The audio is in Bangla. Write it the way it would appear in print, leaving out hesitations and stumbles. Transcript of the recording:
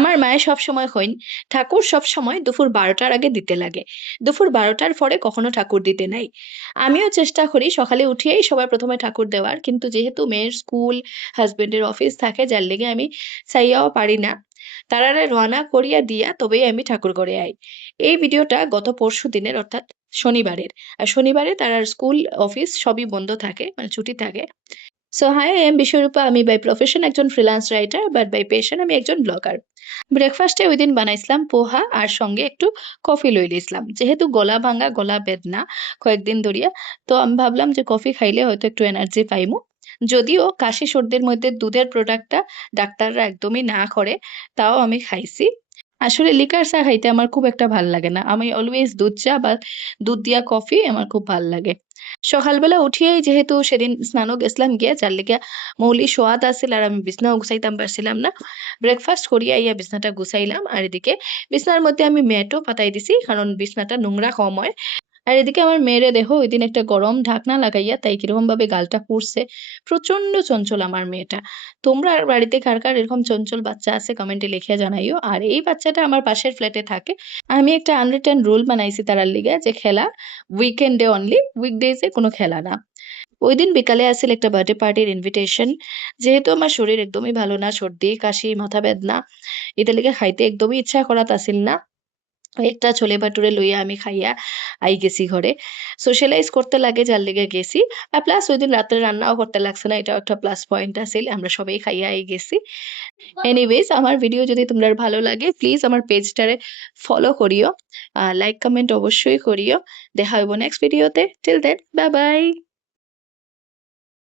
আমার মায়ে সবসময় কইন ঠাকুর সবসময় দুপুর 12টার আগে দিতে লাগে, দুপুর 12টার পরে কখনো ঠাকুর দিতে নাই। আমিও চেষ্টা করি সকালে উঠিয়েই সবার প্রথমে ঠাকুর দেওয়ার, কিন্তু যেহেতু মেয়ের স্কুল, হাজবেন্ডের অফিস থাকে, যার লেগে আমি চাইয়াও পারি না। তারারে রওনা করিয়া দিয়া তবেই আমি ঠাকুর করে আই। এই ভিডিওটা গত পরশু দিনের, অর্থাৎ শনিবারের। আর শনিবারে তারার স্কুল অফিস সবই বন্ধ থাকে, মানে ছুটি থাকে। So hi, I am Bishwarupa. আমি বাই প্রফেশন একজন freelance writer, but by passion আমি একজন ব্লগার। ব্রেকফাস্টে ওই দিন বানাইছিলাম পোহা আর সঙ্গে একটু কফি লই লিছিলাম। যেহেতু গলা ভাঙা, গলা বেদনা কয়েকদিন ধরিয়া, তো আমি ভাবলাম যে কফি খাইলে হয়তো একটু এনার্জি পাইমু। যদিও কাশি সর্দির মধ্যে দুধের প্রোডাক্টটা ডাক্তাররা একদমই না করে, তাও আমি খাইছি। আসলে লিকার চা খাইতে আমার খুব একটা ভাল লাগে না। আমি অলওয়েজ দুধ চা বা দুধ দিয়া কফি আমার খুব ভাল লাগে। সকালবেলা উঠিয়েই যেহেতু সেদিন স্নানও গেছিলাম গিয়া, যার লিগা মৌলি সোয়াদ আছিল আর আমি বিছনাও গুছাইতাম পারছিলাম না। ব্রেকফাস্ট করিয়া ইয়া বিছনাটা গুছাইলাম, আর এদিকে বিছনার মধ্যে আমি ম্যাটও পাতাই দিছি, কারণ বিছনাটা নোংরা কম হয়। আর এদিকে আমার মেয়েরে দেখো ওইদিন একটা গরম ঢাকনা লাগাইয়া তাই কিরকম ভাবে গালটা পুড়ছে। প্রচন্ড চঞ্চল আমার মেয়েটা। তোমরা আর বাড়িতে কার কার এরকম চঞ্চল বাচ্চা আছে কমেন্টে লিখে জানাইও। আর এই বাচ্চাটা আমার পাশের ফ্ল্যাটে থাকে। আমি একটা আনরিটেন রুল বানাইছি তারার লিগে, যে খেলা উইকেন্ডে অনলি, উইকডেজে কোনো খেলা না। ওইদিন বিকালে আসছিল একটা বার্থডে পার্টির ইনভিটেশন। যেহেতু আমার শরীর একদমই ভালো না, সর্দি কাশি মাথা বেদনা, এটা লিগে খাইতে একদমই ইচ্ছা করাত আসিল না। একটা ছোলে ভাটুরে লইয়া আমি খাইয়া আই গেছি ঘরে। সোশ্যালাইজ করতে লাগে, যার লেগে গেছি। আর প্লাস ওই দিন রাত্রে রান্নাও করতে লাগছে না, এটাও একটা প্লাস পয়েন্ট আছিল। আমরা সবাই খাইয়া আই গেছি। এনিওয়েজ, আমার ভিডিও যদি তোমার ভালো লাগে প্লিজ আমার পেজটারে ফলো করিও, লাইক কমেন্ট অবশ্যই করিও। দেখা হইব নেক্সট ভিডিওতে। Till then, bye by.